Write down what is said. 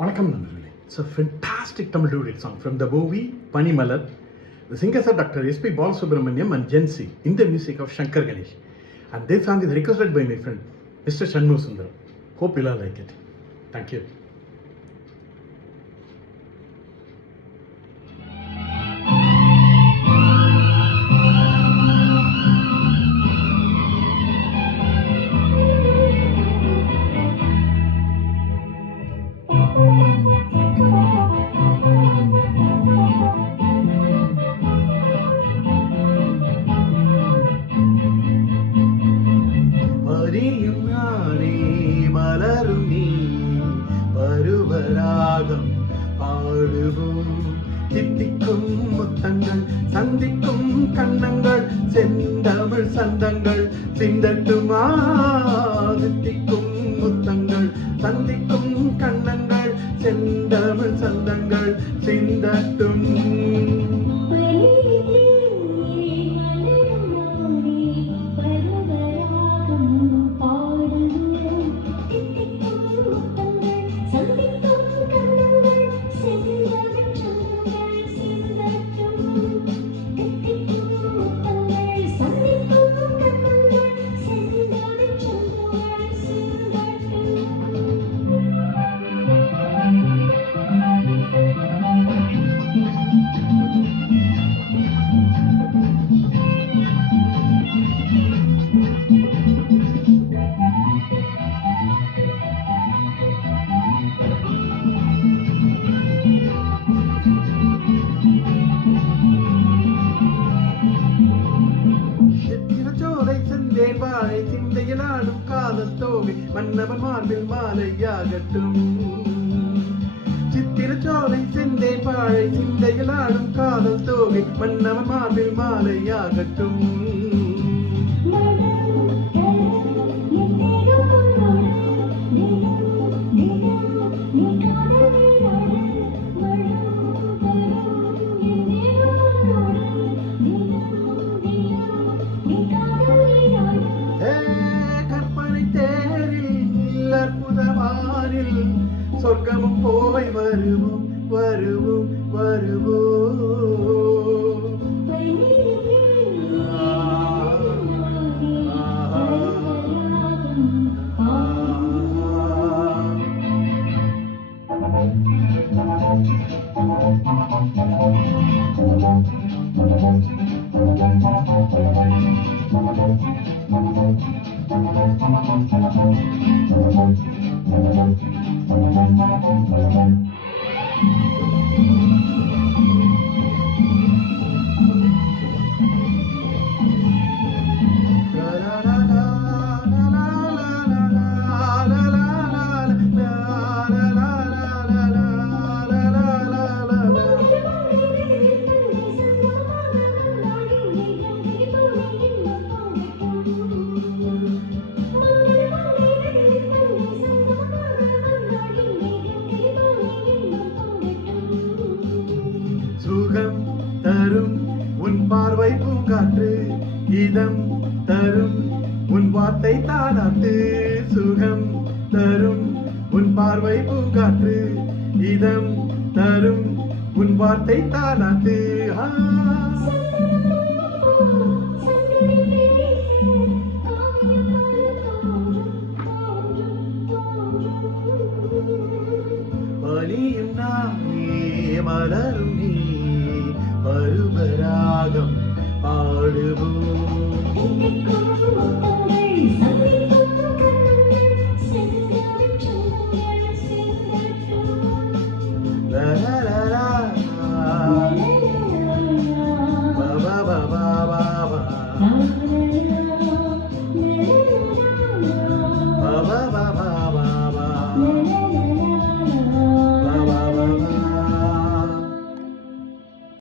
வணக்கம் நண்பர்களே. It's a fantastic Tamil duet song from the movie Panimalar. The singers are Dr. S.P. Balasubramaniam and Jensi in the music of Shankar Ganesh. And this song is requested by my friend Mr. Shanmu Sundar. Hope you'll all like it. Thank you. பரியும் நானே மலரும் நீ பருவராகம் பாடுவோம். தித்திக்கும் முத்தங்கள் சந்திக்கும் கண்ணங்கள் செந்தமிழ் சந்தங்கள் சிந்தட்டுமா. தித்திக்கும் முத்தங்கள் சந்திக்கும் கண்ணங்கள் செந்தமிழ் சந்தங்கள் சிந்தட்டும். வாழை சிந்தையிலாடும் காதல் தோகை மன்னவன் மார்பில் மாலையாகட்டும். சித்திரச்சோலை செந்தேன் வாழை சிந்தையிலாடும் காதல் தோகை மன்னவன் மார்பில் மாலையாகட்டும். அற்புதமானில் சொர்க்கமும் போய் வருவோம் வருவோம் வருவோம். சுகம் தரும் உன் பார்வை பூங்காற்று இதம் தரும் உன் வார்த்தை தானாட்டு. சுகம் தரும் உன் பார்வை பூங்காற்று இதம் தரும் உன் வார்த்தை தானாட்டு. பனியும் நானே மலரும் நீ பருவராகம் பாடுவோம். La